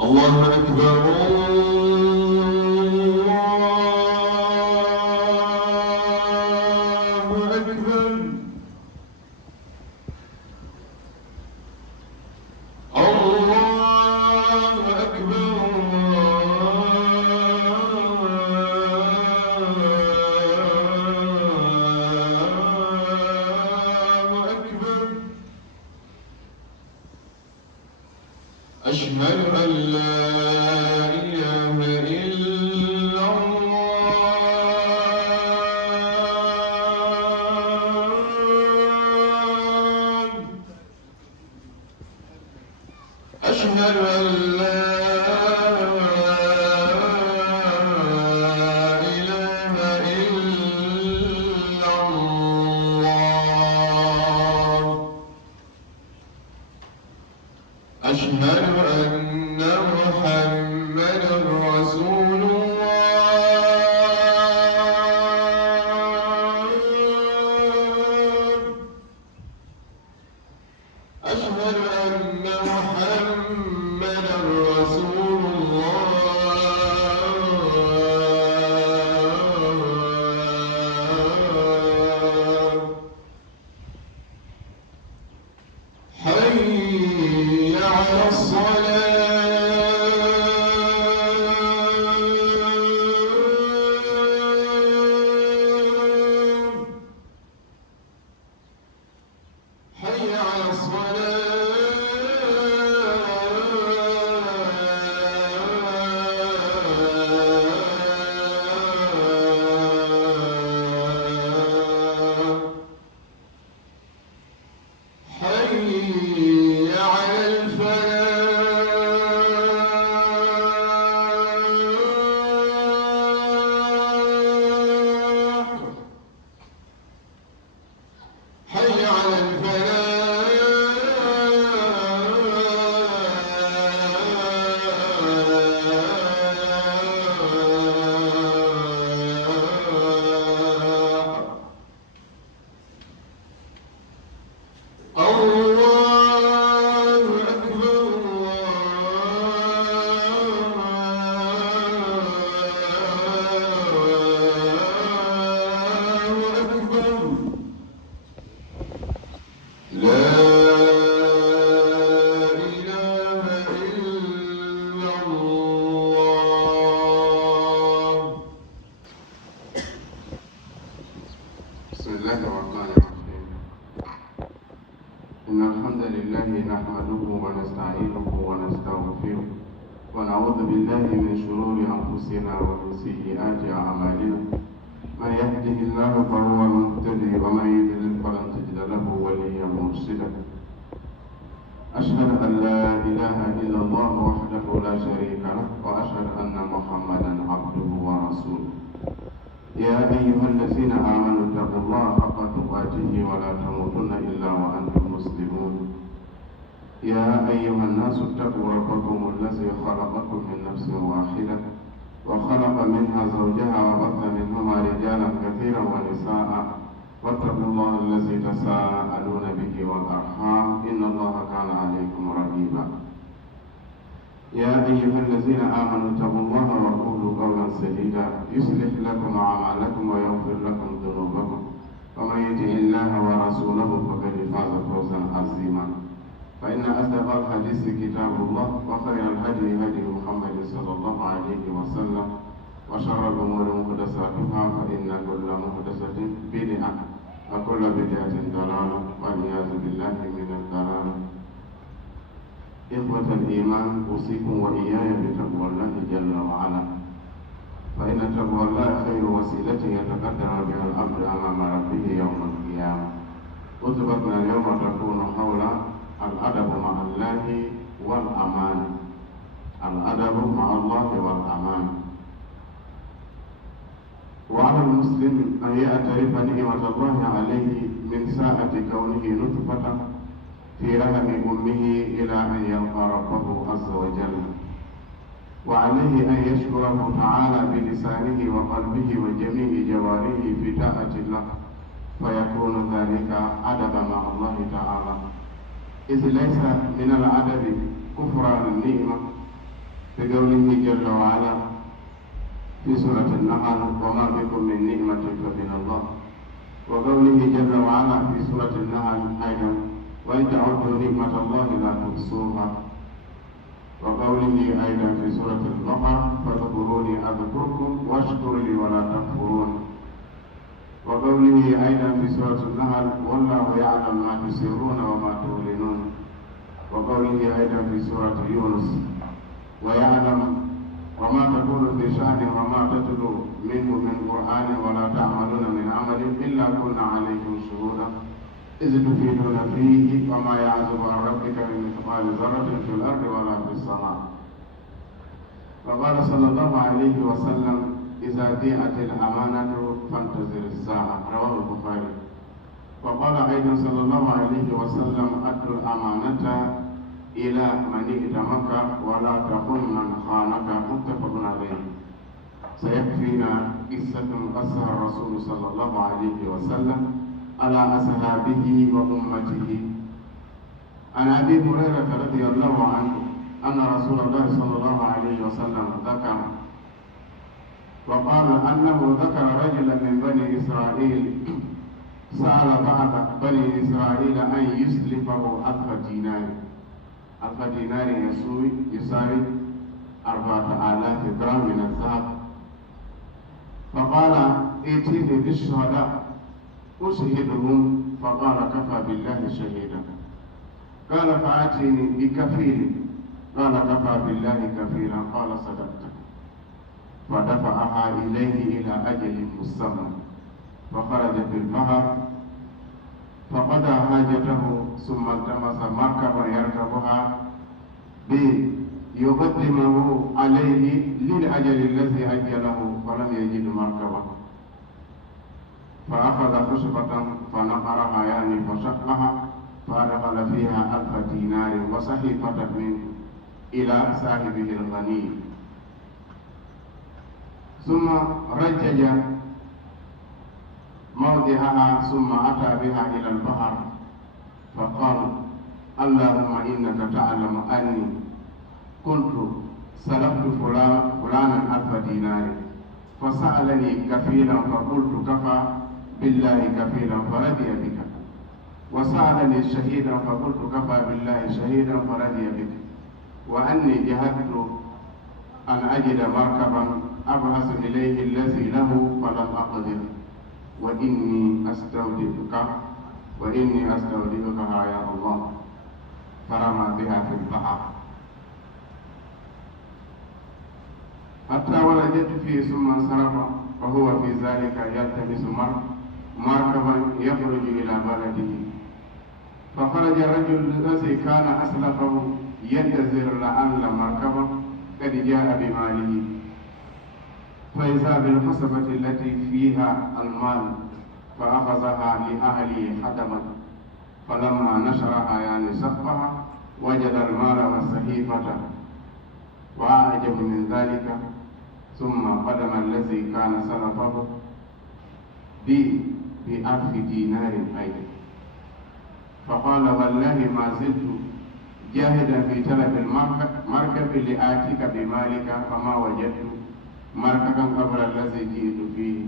الله أكبر أشهد أن لا إله إلا الله أشهد أن لا إله إلا الله أشهد أن محمدًا رسول الله أشهد أن محمدًا رسول الله حي على حي على حي على الفلاح حي على الله أكبر الله أكبر لا إله إلا الله بسم الله الرحمن الرحيم إن الحمد لله نحمده ونستعينه ونستغفره ونعوذ بالله من شرور أنفسنا ومن سيئات أعمالنا من يهده الله فهو المهتدي ومن يضلل فلن تجد له وليا مرشدا أشهد أن لا إله إلا الله وحده لا شريك له وأشهد أن محمدا عبده ورسوله يا أيها الذين آمنوا اتقوا الله حق تقاته ولا تموتن إلا وأنتم مسلمون يا أيها الناس اتقوا ربكم الذي خلقكم من نفس واحدة وخلق منها زوجها وبث منهما رجالا كثيرا ونساء واتقوا الله الذي تساءلون به والأرحام إن الله كان عليكم رقيبا يا أيها الذين آمنوا اتقوا الله وقولوا قولا سديدا يصلح لكم أعمالكم ويغفر لكم ذنوبكم ومن يطع الله ورسوله فقد فاز فوزا عظيما فإن أصدق الحديث كتاب الله وخير الهدي هدي محمد صلى الله عليه وسلم وشر الأمور محدثاتها فإن كل محدثة بدعة وكل بدعة ضلالة والعياذ بالله من الضلالة إخوة الإيمان أوصيكم وإياي بتقوى الله جل وعلا فإن تقوى الله خير وسيلة يتقدم بها الأمر أمام ربه يوم القيامة. خطبتنا اليوم تكون حول الأدب مع الله والأمان. الأدب مع الله والأمان. وعلى المسلم أن يعترف نعمة الله عليه من ساعة كونه نطفة في رحم أمه إلى أن يلقى ربه عز وجل، وعليه أن يشكره تعالى بلسانه وقلبه وجميع جوارحه في طاعة الله، فيكون ذلك أدب مع الله تعالى، إذ ليس من الأدب كفران النعمة، بقوله جل وعلا في سورة النحل: وما بكم من نعمة فمن الله. وقوله جل وعلا في سورة النحل أيضا: وإن تعدوا نعمة الله لا تحصوها. وقوله أيضا في سورة البقرة: فاذكروني أذكركم واشكروا لي ولا تكفرون. وقوله أيضا في سورة النحل: والله يعلم ما تسرون وما تعلنون. وقوله أيضا في سورة يونس: ويعلم وما تكون في شأن وما تتلو منه من قرآن ولا تعملون من عمل إلا كنا عليكم شهودا إذ تفيدون فيه وما يعزب عن ربك من مثقال ذرة في الأرض ولا في السماء. وقال صلى الله عليه وسلم: إذا ضيعت الأمانة فانتظر الساعة. رواه البخاري. وقال أيضا صلى الله عليه وسلم: أدوا الأمانة إلى من ائتمنك ولا تخن من خانك. متفق عليه. سيكفينا قصة قصها الرسول صلى الله عليه وسلم على أصحابه وأمته. عن أبي هريرة رضي الله عنه أن رسول الله صلى الله عليه وسلم ذكر وقال أنه ذكر رجلا من بني إسرائيل سأل بعض بني إسرائيل أن يسلفه 1000 دينار. 1000 دينار يساوي 4000 جرام من الذهب. فقال: ائتني بالشهداء أشهدهم. فقال: كفى بالله شهيدا. قال: فأتني بكفيل. قال: كفى بالله كفيلا. قال: صدقت. فدفعها إليه إلى أجل مسمى، فخرج في البحر فقضى حاجته، ثم التمس مركبا يركبها ليقدمه عليه للأجل الذي أجله، فلم يجد مركبا، فأخذ خشبة فنقرها يعني فشقها، فأدخل فيها 1000 دينار وصحيفة منه إلى صاحبه الغني، ثم رجج موضعها، ثم أتى بها إلى البحر فقال: اللهم إنك تعلم أني كنت سلفت فلانا 1000 دينار، فسألني كفيلا فقلت: كفى بالله كفيلا، فرضي بك. وسألني شهيدا فقلت: كفى بالله شهيدا، فرضي بك. وأني جهدت أن أجد مركبا أبحث إليه الذي له فلم أقدر، وإني أستودعكها يا الله. فرمى بها في البحر حتى ولجت فيه، ثم انصرف وهو في ذلك يلتمس مركبا يخرج إلى بلده. فخرج الرجل الذي كان أسلفه ينتظر لعل مركبا قد جاء بماله، فإذا بالخصبة التي فيها المال، فأخذها لأهله حتما، فلما نشرها يعني سقها وجد المال والصحيفة وأعجب من ذلك، ثم قدم الذي كان سلفه ب1000 دينار أيضا، فقال: والله ما زلت جاهدا في طلب المركب لآتيك بمالك، فما وجدت مركبا قبل الذي جئت فيه.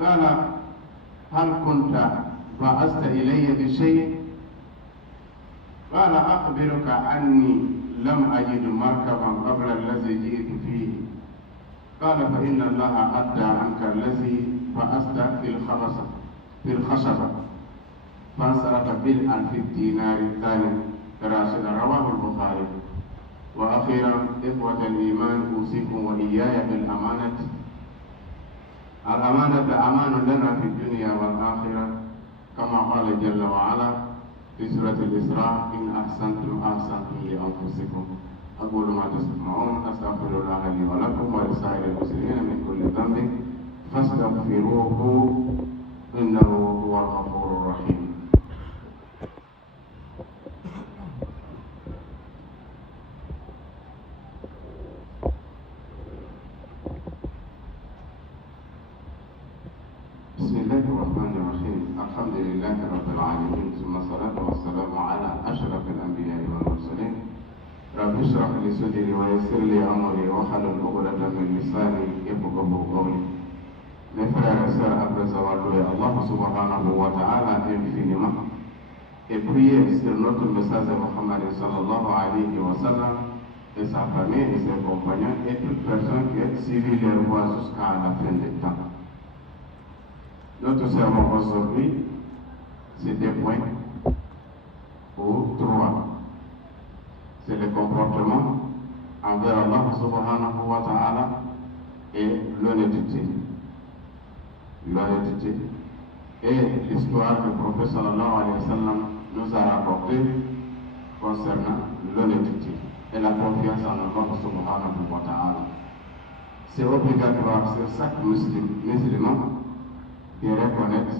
قال: هل كنت بعثت إلي بشيء؟ قال: أخبرك أني لم أجد مركبا قبل الذي جئت فيه. قال: فإن الله أدى عنك الذي بعثت في الخشبة. فانصرف ب1000 دينار الثاني راشدا. رواه البخاري. وأخيرا إخوة الإيمان، أوصيكم وإياي بالأمانة. الأمانة أمان لنا في الدنيا والآخرة، كما قال جل وعلا: في سورة الإسراء إن أحسنتم أحسنتم لأنفسكم أقول ما تسمعون أستغفر الله لي ولكم ولسائر المسلمين من كل ذنب فاستغفروه إنه هو الغفور الرحيم. بسم الله الرحمن الرحيم. الحمد لله رب العالمين ثم الصلاة والسلام على أشرف الأنبياء والمرسلين. رب اشرح لي صدري ويسر لي أمري واحلل عقدة من لساني يفقهوا قولي. Mes frères et sœurs, après avoir loué Allah subhanahu wa ta'ala infiniment et prié sur notre message de Muhammad sallallahu alayhi wa sallam et sa famille et ses compagnons et toute personne qui a suivi leur voie jusqu'à la fin des temps. Notre sermon aujourd'hui, c'est 2 points ou 3. C'est le comportement envers Allah subhanahu wa ta'ala et l'honnêteté. L'honnêteté et l'histoire que le prophète sallallahu alayhi wa sallam nous a rapporté concernant l'honnêteté et la confiance en Allah subhanahu wa ta'ala. C'est obligatoire sur chaque musulman de reconnaître,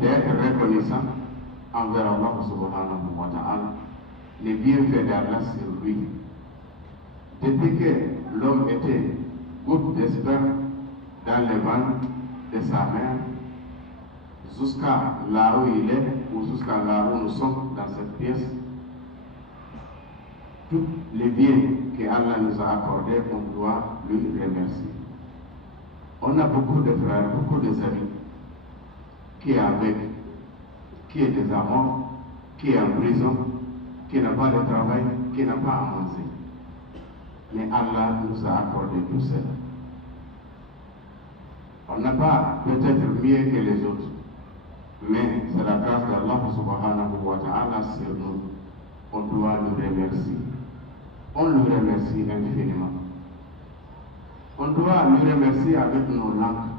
d'être reconnaissant envers Allah subhanahu wa ta'ala, les bienfaits d'Allah sur lui. Depuis que l'homme était goutte de sperme dans le ventre de sa mère, jusqu'à là où il est, ou jusqu'à là où nous sommes dans cette pièce, tous les biens que Allah nous a accordés, on doit lui remercier. On a beaucoup de frères, beaucoup d'amis qui est avec, qui est désamoré, qui est en prison, qui n'a pas de travail, qui n'a pas à manger. Mais Allah nous a accordé tout cela. On n'a pas peut-être mieux que les autres, mais c'est la grâce d'Allah subhanahu wa ta'ala sur nous. On doit le remercier. On le remercie infiniment. On doit le remercier avec nos langues,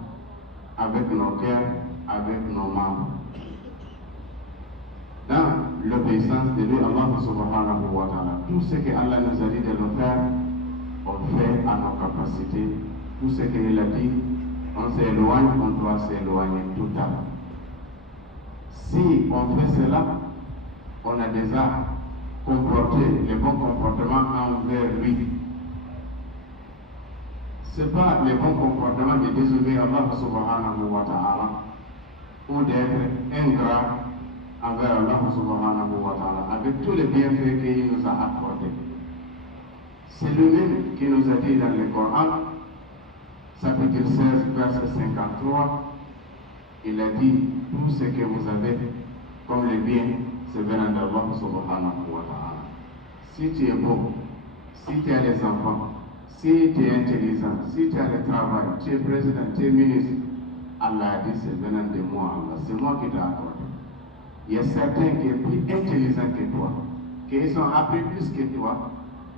avec nos cœurs, avec nos membres. Dans l'obéissance de lui, Allah subhanahu wa ta'ala, tout ce que Allah nous a dit de le faire, on fait à nos capacités. Tout ce qu'il a dit, on s'éloigne, on doit s'éloigner totalement. Si on fait cela, on a déjà comporté les bons comportements envers lui. Ce n'est pas le bon comportement de désobéir Allah subhanahu wa ta'ala ou d'être ingrat envers Allah subhanahu wa ta'ala avec tous les bienfaits qu'il nous a accordés. C'est lui-même qui nous a dit dans le Coran, chapitre 16, verset 53, il a dit, tout ce que vous avez comme les biens, c'est venant d'Allah subhanahu wa ta'ala. Si tu es beau, si tu as les enfants, si tu es intelligent, si tu as le travail, tu es président, tu es ministre, Allah a dit, c'est venant de moi, Allah. C'est moi qui t'ai accordé. Il y a certains qui sont plus intelligents que toi, qui ont appris plus que toi,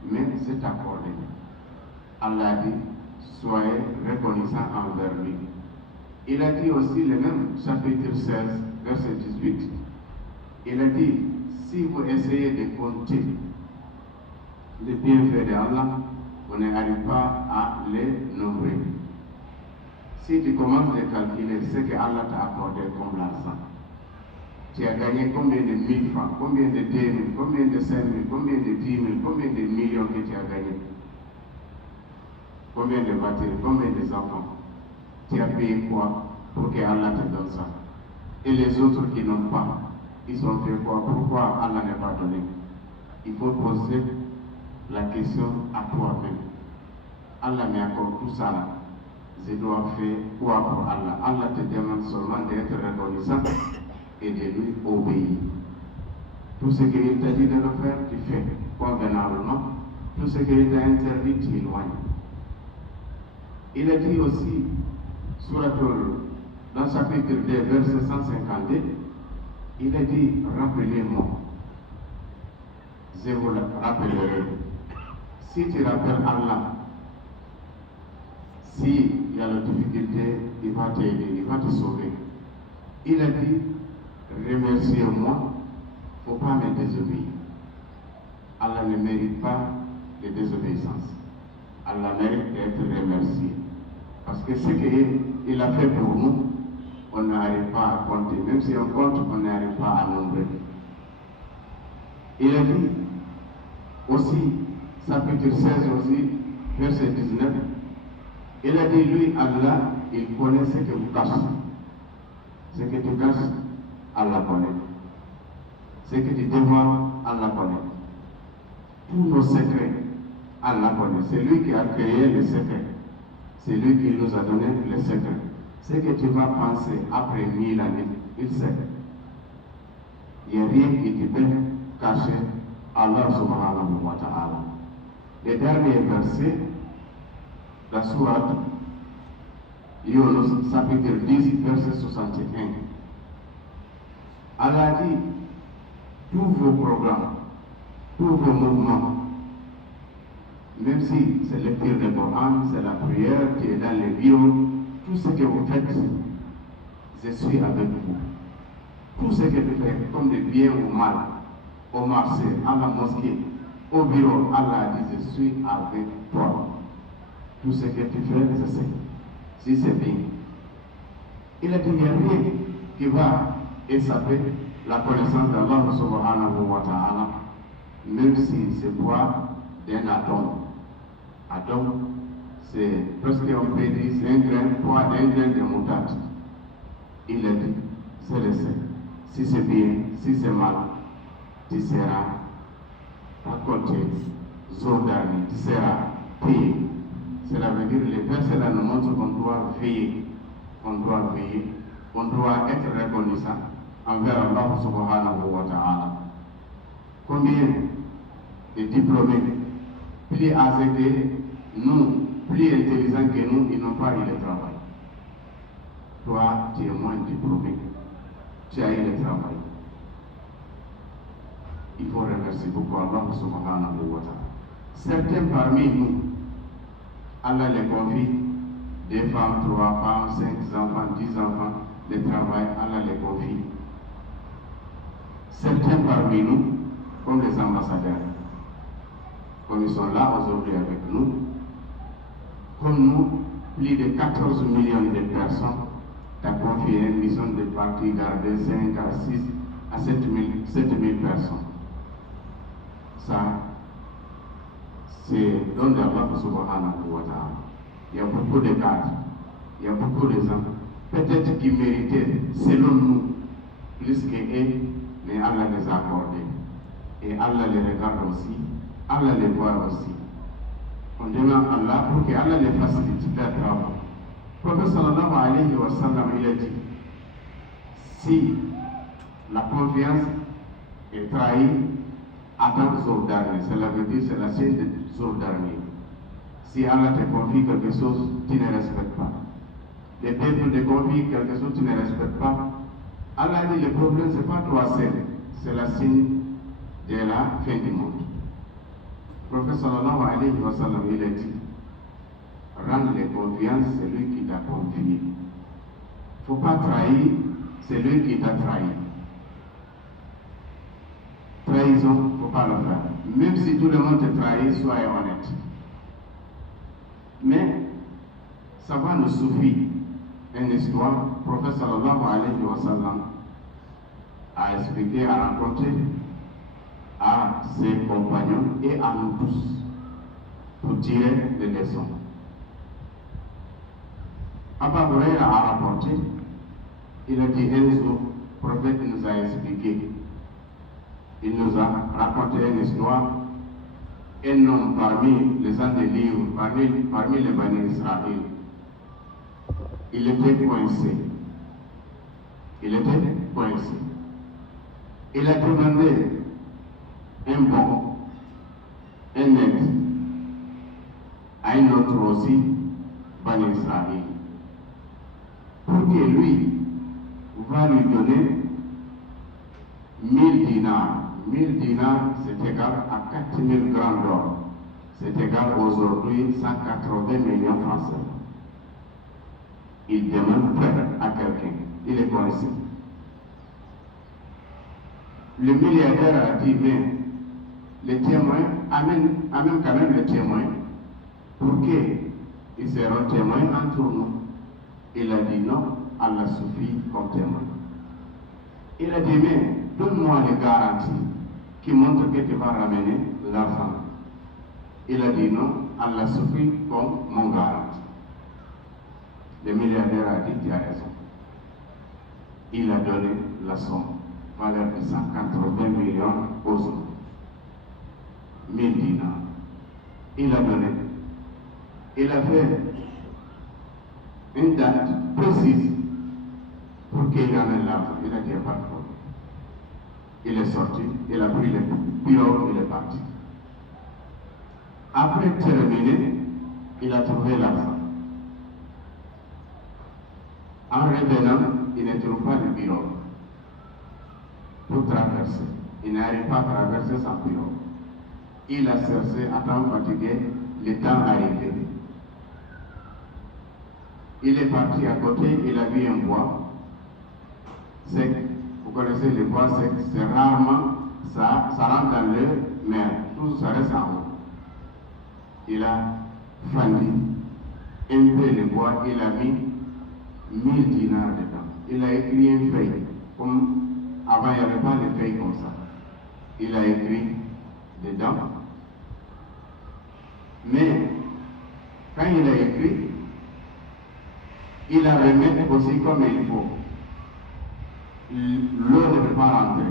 mais c'est accordé. Allah a dit, soyez reconnaissants envers lui. Il a dit aussi le même chapitre 16, verset 18. Il a dit, si vous essayez de compter les bienfaits d'Allah, on n'arrive pas à les nommer. Si tu commences à calculer ce que Allah t'a accordé comme l'argent, tu as gagné combien de 1000 francs, combien de 10 000, combien de 5 000, combien de 10 000, combien de millions que tu as gagné, combien de voitures, combien d'enfants, tu as payé quoi pour que Allah te donne ça. Et les autres qui n'ont pas, ils ont fait quoi? Pourquoi Allah n'a pas donné? Il faut poser la question à toi-même. Allah m'accorde tout ça là. Je dois faire quoi pour Allah? Allah te demande seulement d'être reconnaissant et de lui obéir. Tout ce qu'il t'a dit de le faire, tu fais convenablement. Tout ce qu'il t'a interdit, tu éloignes. Il a dit aussi, dans chapitre 2, verset 152, il a dit, rappelez-moi. Je vous le rappellerai. Si tu rappelles Allah, s'il y a la difficulté, il va t'aider, il va te sauver. Il a dit, remerciez-moi, il ne faut pas me désobéir. Allah ne mérite pas de désobéissance. Allah mérite d'être remercié. Parce que ce qu'il a fait pour nous, on n'arrive pas à compter. Même si on compte, on n'arrive pas à nombrer. Il a dit aussi, chapitre 16 aussi, verset 19, il a dit, lui, Allah, il connaît ce que vous cachez. Ce que tu caches, Allah connaît. Ce que tu dévoiles, Allah connaît. Tous nos secrets, Allah connaît. C'est lui qui a créé les secrets. C'est lui qui nous a donné les secrets. Ce que tu vas penser après 1000 années, il sait. Il n'y a rien qui te peut cacher Allah subhanahu wa ta'ala. Le dernier verset, la sourate Yunus, chapitre 10, verset 61. Allah dit, tous vos programmes, tous vos mouvements, même si c'est le lecture du Coran, c'est la prière qui est dans les bureaux, tout ce que vous faites, je suis avec vous. Tout ce que vous faites, comme de bien ou mal, au marché, à la mosquée, au bureau, Allah dit, je suis avec toi. Tout ce que tu fais, je sais. Si c'est bien. Il a dit, il n'y a rien qui va échapper la connaissance d'Allah subhanahu wa ta'ala, même si c'est poids d'un atome. Atome, c'est presque on peut dire, c'est un grain, poids d'un grain de moutarde. Il a dit, c'est le sait. Si c'est bien, si c'est mal, tu seras raconté, Zordani, tu seras payé. Cela veut dire, les versets là nous montrent qu'on doit veiller, on doit être reconnaissant envers Allah subhanahu wa ta'ala. Combien de diplômés, plus âgés que nous, plus intelligents que nous, ils n'ont pas eu le travail. Toi, tu es moins diplômé, tu as eu le travail. Il faut remercier beaucoup Allah subhanahu wa ta'ala. Certains parmi nous, Allah les confie, 2 femmes, 3 femmes, 5 enfants, 10 enfants, le travail, Allah les confie. Certains parmi nous, comme les ambassadeurs, comme ils sont là aujourd'hui avec nous, comme nous, plus de 14 millions de personnes t'ont confié une mission de partir garder 5 à 6 à 7 000 personnes. Ça, c'est don d'Allah subhanahu wa ta'ala. Il y a beaucoup de cadres, il y a beaucoup de gens, peut-être qui méritaient, selon nous, plus qu'eux, mais Allah les a accordés. Et Allah les regarde aussi, Allah les voit aussi. On demande à Allah pour que Allah les facilite leur travail. Le prophète sallallahu alayhi wa sallam, il a dit, si la confiance est trahie, attends jour dernier. Cela veut dire c'est la chaîne de jour dernier. Si Allah te confie quelque chose, tu ne respectes pas. Les peuples te confient quelque chose, tu ne respectes pas. Allah dit le problème, ce n'est pas toi seul, c'est la signe de la fin du monde. Le prophète sallallahu alayhi wa sallam, il a dit, rendre les confiances, c'est lui qui t'a confié. Il ne faut pas trahir, c'est lui qui t'a trahi. Trahison, il ne faut pas le faire. Même si tout le monde te trahit, soyez honnête. Mais ça va nous suffire. Une histoire, le prophète sallallahu alayhi wa sallam a expliqué, a rencontré à ses compagnons et à nous tous pour tirer des leçons. Abu Huraira a rapporté, il a dit un jour, le prophète nous a expliqué. Il nous a raconté une histoire. Un homme parmi les gens des livres, parmi les Bani Israël, il était coincé. Il a demandé un bon, un aide à un autre aussi, Bani Israël, pour que lui va lui donner 1000 dinars. 1000 dinars, c'est égal à 4000 grammes d'or. C'est égal aujourd'hui 180 millions de francs CFA. Il demande prêt à quelqu'un. Il est coincé. Le milliardaire a dit, mais les témoins, amène quand même les témoins pour qu'ils seront témoins entre nous. Il a dit non, Allah suffit comme témoin. Il a dit, mais donne-moi les garanties qui montrent que tu vas ramener l'argent. Il a dit non, Allah suffit comme mon garantie. Le milliardaire a dit, tu as raison. Il a donné la somme, valeur de 180 millions aux autres. 1000 dinars. Il a donné. Il a fait une date précise pour qu'il amène l'argent. Il a dit, pas de problème. Il est sorti, il a pris le pirogue, il est parti. Après terminer, il a trouvé l'argent. En revenant, il ne trouve pas le pirogue pour traverser. Il n'arrive pas à traverser sans pirogue. Il a cherché à temps fatigué, le temps arrivé. Il est parti à côté, il a vu un bois sec. Vous connaissez les bois secs, c'est rarement, ça rentre dans le mer, tout ça reste en haut. Il a fendu un peu le bois, il a mis 1000 dinars dedans. Il a écrit une feuille, comme avant il n'y avait pas de feuilles comme ça. Il a écrit dedans. Mais quand il a écrit, il a remis aussi comme il faut. L'eau ne peut pas rentrer.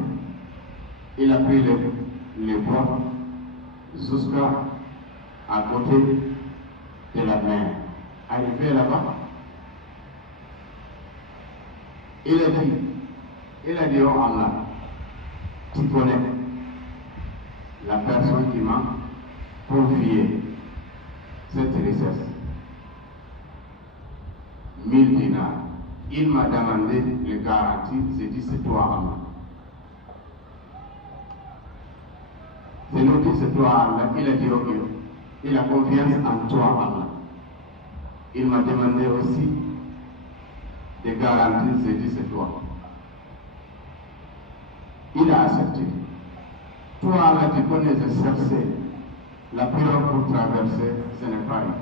Il a pris le bois jusqu'à côté de la mer. Arrivé là-bas, il a dit, oh Allah, tu connais la personne qui m'a confié cette richesse. 1000 dinars. Il m'a demandé les garanties, j'ai dit c'est toi Allah. C'est nous dit c'est toi Allah. Il a dit ok. Il a confiance en toi Allah. Il m'a demandé aussi des garanties, j'ai dit c'est toi. Il a accepté. Toi Allah, tu connais, j'ai cherché la pirogue pour traverser, ce n'est pas eu.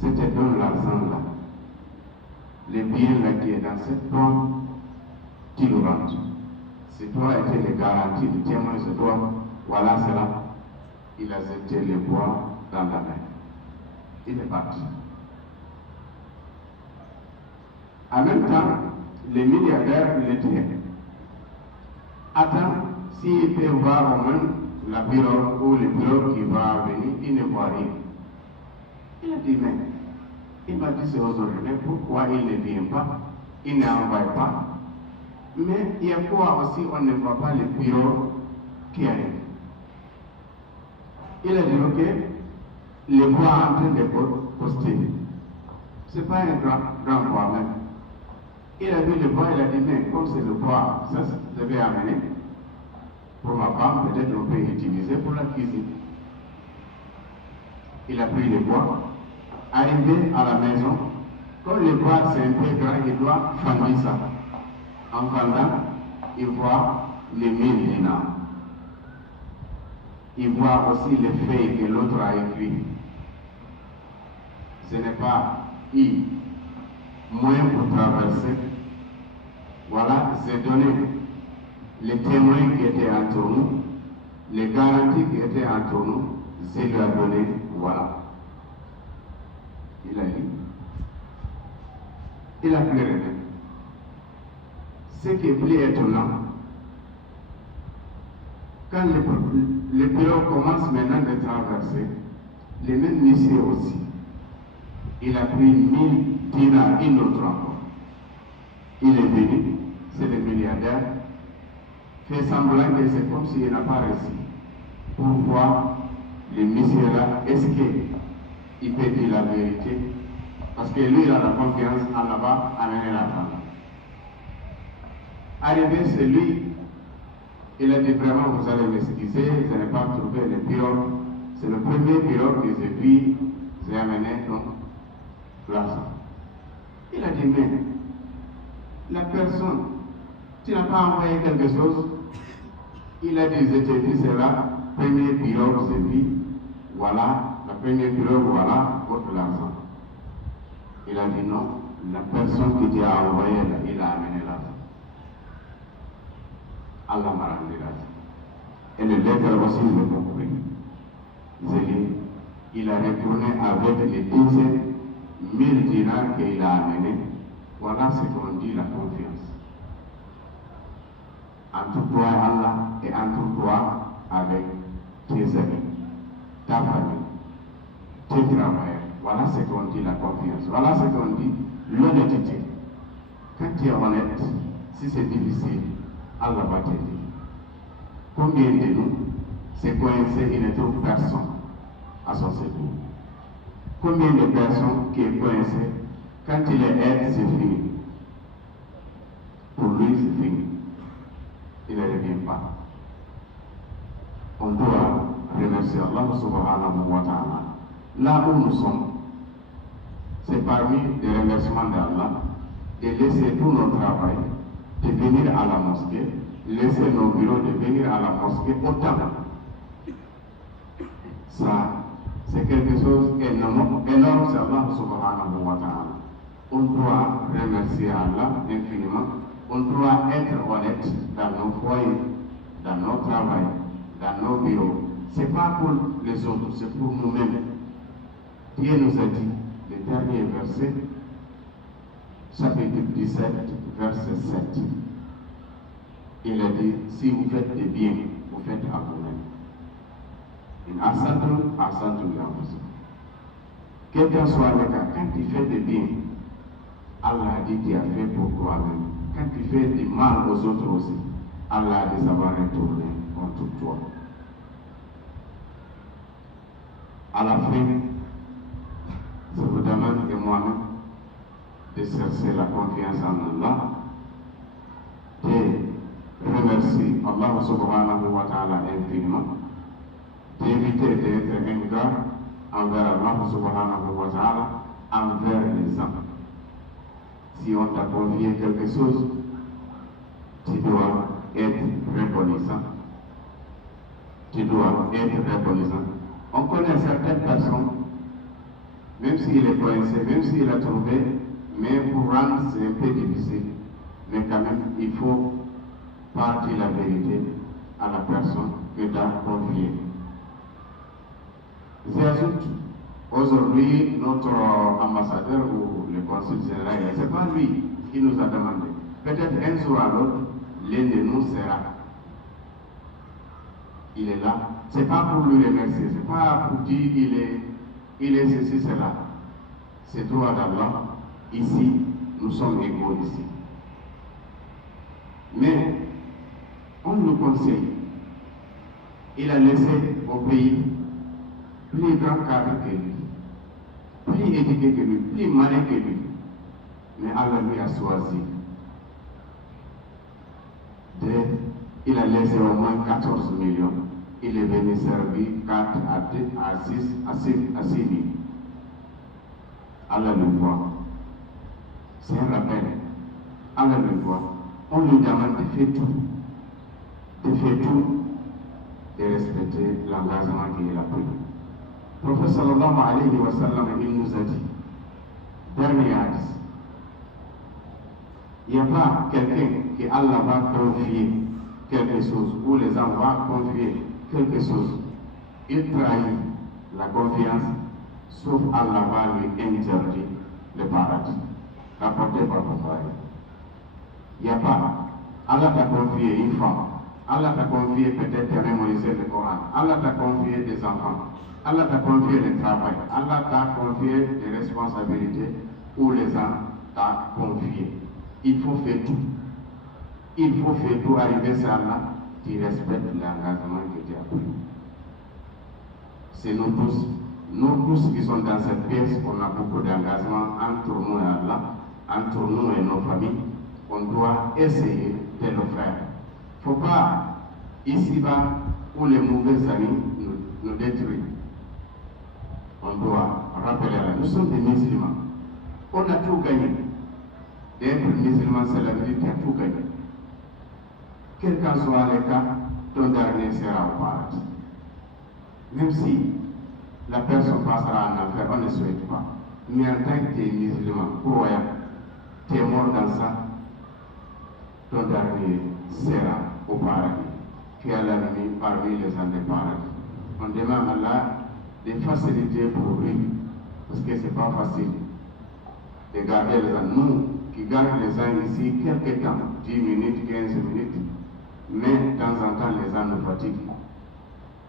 Je te donne l'argent là. Les biens là qui est dans cette banque, tu le rentres. C'est toi était les garanties du témoin, c'est toi. Voilà cela. Il a jeté le bois dans la mer. Il est parti. En même temps, les milliardaires, il était. Attends, s'il peut voir au moins la pirogue ou le pirogue qui va venir, il ne voit rien. Il a dit, mais il m'a dit c'est aujourd'hui, mais pourquoi il ne vient pas? Il n'envoie pas. Mais il y a quoi aussi, on ne voit pas le pirogue qui arrive. Il a dit, ok, le bois en train de poster. Ce n'est pas un grand bois même. Il a vu le bois, il a dit, mais comme c'est le bois, ça je vais amener. Pour ma femme, peut-être on peut utiliser pour la cuisine. Il a pris le bois. Arrivé à la maison, comme le bois c'est un peu grand, il doit fendre ça. En fendant, il voit les 1000 dinars. Il voit aussi les feuilles que l'autre a écrites. Ce n'est pas I, moins pour traverser. Voilà, c'est donné les témoins qui étaient entre nous, les garanties qui étaient entre nous, c'est lui a donné, voilà. Il a dit, il a pleuré. Ce qui est plus étonnant, quand le pirogue commence maintenant de traverser, les mêmes messieurs aussi, il a pris 1000 dinars, une autre encore. Il est venu, c'est le milliardaire, fait semblant que c'est comme s'il n'a pas réussi, pour voir les messieurs là, est-ce qu'il peut dire la vérité, parce que lui il a la confiance en là-bas, amener la femme. Arrivé c'est lui, il a dit vraiment vous allez m'excuser, je n'ai pas trouvé le pirogue, c'est le premier pirogue que j'ai vu, j'ai amené donc l'argent. Il a dit mais la personne Tu n'as pas envoyé quelque chose. Il a dit, je te dis cela, premier pirogue, c'est lui. Voilà, la première pirogue, voilà votre argent. Il a dit non, la personne qui t'a envoyé là, il a amené l'argent. Allah m'a rendu l'argent. Et le lettre aussi, je l'ai compris. Il a retourné avec les 10 000 dinars qu'il a amenés. Voilà ce qu'on dit la confiance. Entre toi et Allah et entre toi avec tes amis, ta famille, tes travailleurs. Voilà ce qu'on dit la confiance. Voilà ce qu'on dit l'honnêteté. Quand tu es honnête, si c'est difficile, Allah va t'aider. Combien de nous, c'est coincé, il ne trouve personne à son secours? Combien de personnes qui est coincé, quand il les aide, c'est fini. Pour lui, c'est fini. Il ne revient pas. On doit remercier Allah subhanahu wa ta'ala. Là où nous sommes, c'est parmi les remerciements d'Allah de laisser tout notre travail, de venir à la mosquée, laisser nos bureaux, de venir à la mosquée autant. Ça, c'est quelque chose d'énorme, c'est Allah subhanahu wa ta'ala. On doit remercier Allah infiniment. On doit être honnête dans nos foyers, dans nos travail, dans nos bureaux. Ce n'est pas pour les autres, c'est pour nous-mêmes. Dieu nous a dit, le dernier verset, chapitre 17, verset 7. Il a dit, si vous faites des biens, vous faites à vous-même. Quel que soit le cas, quand tu fais des biens, Allah a dit tu as fait pour toi-même. Quand tu fais du mal aux autres aussi, Allah a dit ça va retourner contre toi. À la fin, je vous demande de moi-même de chercher la confiance en Allah, de remercier Allah subhanahu wa ta'ala infiniment, d'éviter d'être ingrat envers Allah subhanahu wa ta'ala, envers les hommes. Si on t'a confié quelque chose, tu dois être reconnaissant. Tu dois être reconnaissant. On connaît certaines personnes, même s'il est coincé, même s'il a trouvé, mais pour rendre c'est un peu difficile. Mais quand même, il faut parler la vérité à la personne que tu as confiée. J'ajoute, aujourd'hui, notre ambassadeur ou le consul général, ce n'est pas lui qui nous a demandé. Peut-être un jour à l'autre, l'un de nous sera. Il est là. Ce n'est pas pour lui remercier, ce n'est pas pour dire il est ceci, cela. C'est droit d'Allah. Ici, nous sommes égaux ici. Mais, on nous conseille. Il a laissé au pays plus grand cadre que lui, plus éduqué que lui, plus malin que lui. Mais Allah lui a choisi. Il a laissé au moins 14 millions. Il est venu servir 4 à 6 000. Allah le voit. C'est un rappel. Allah le voit. On lui demande de faire tout. De faire tout. De respecter l'engagement qu'il a pris. Le prophète sallallahu alayhi wa sallam, il nous a dit, dernier hadith, il n'y a pas quelqu'un qui Allah va confier quelque chose, ou les gens vont confier quelque chose. Il trahit la confiance, sauf Allah va lui interdire le paradis, rapporté par Bukhari. Il n'y a pas. Allah t'a confié une femme, Allah t'a confié peut-être de mémoriser le Coran, Allah t'a confié des enfants. Allah t'a confié le travail, Allah t'a confié des responsabilités où les gens t'ont confié. Il faut faire tout. Il faut faire tout arriver sur Allah, tu respectes l'engagement que tu as pris. C'est nous tous qui sommes dans cette pièce, on a beaucoup d'engagement entre nous et Allah, entre nous et nos familles. On doit essayer de le faire. Il ne faut pas, ici-bas, où les mauvais amis nous détruisent. On doit rappeler là, nous sommes des musulmans. On a tout gagné. D'être musulman, c'est la vérité, tu as tout gagné. quel qu'en soit le cas, ton dernier sera au paradis. Même si la personne passera en enfer, on ne souhaite pas. Mais en tant que musulman, croyant, tu es mort dans ça, ton dernier sera au paradis. Qu'Allah nous met parmi les gens des paradis. On demande à Allah des facilités pour lui, parce que ce n'est pas facile de garder les gens. Nous qui gardons les gens ici quelques temps, 10 minutes, 15 minutes, mais de temps en temps les gens nous fatiguent.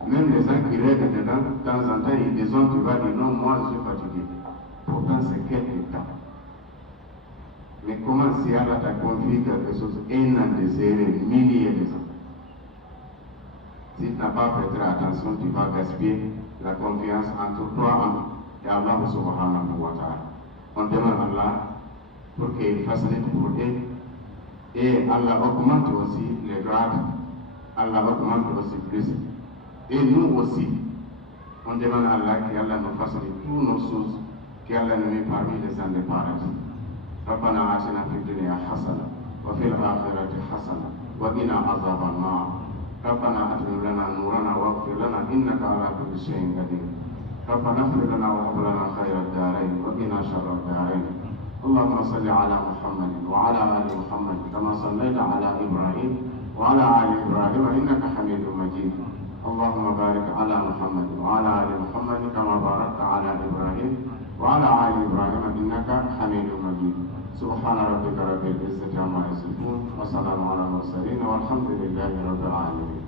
Même les gens qui règlent dedans, de temps en temps, il y a des gens qui vont dire non, moi je suis fatigué. Pourtant c'est quelques temps. Mais comment si Allah t'a confié quelque chose, un an désiré, milliers de ans? Si tu n'as pas fait attention, tu vas gaspiller la confiance entre toi et Allah subhanahu wa ta'ala. On demande à Allah pour qu'il facilite pour eux. Et Allah augmente aussi les grades. Allah augmente aussi plus. Et nous aussi, on demande à Allah qu'Allah nous facilite toutes nos choses, qu'Allah nous met parmi les gens des paradis. ربنا آتنا في الدنيا حسنة وفي الآخرة حسنة وقنا عذاب النار ربنا أتمم لنا نورنا واغفر لنا إنك على كل شيء قدير ربنا اغفر لنا وهب لنا خير الدارين وقنا شر الدارين اللهم صل على محمد وعلى آل محمد كما صليت على إبراهيم وعلى آل إبراهيم إنك حميد مجيد اللهم بارك على محمد وعلى آل محمد كما باركت على إبراهيم وعلى آل إبراهيم إنك حميد مجيد سبحان ربك رب العزة عما يصفون وسلام على المرسلين والحمد لله رب العالمين.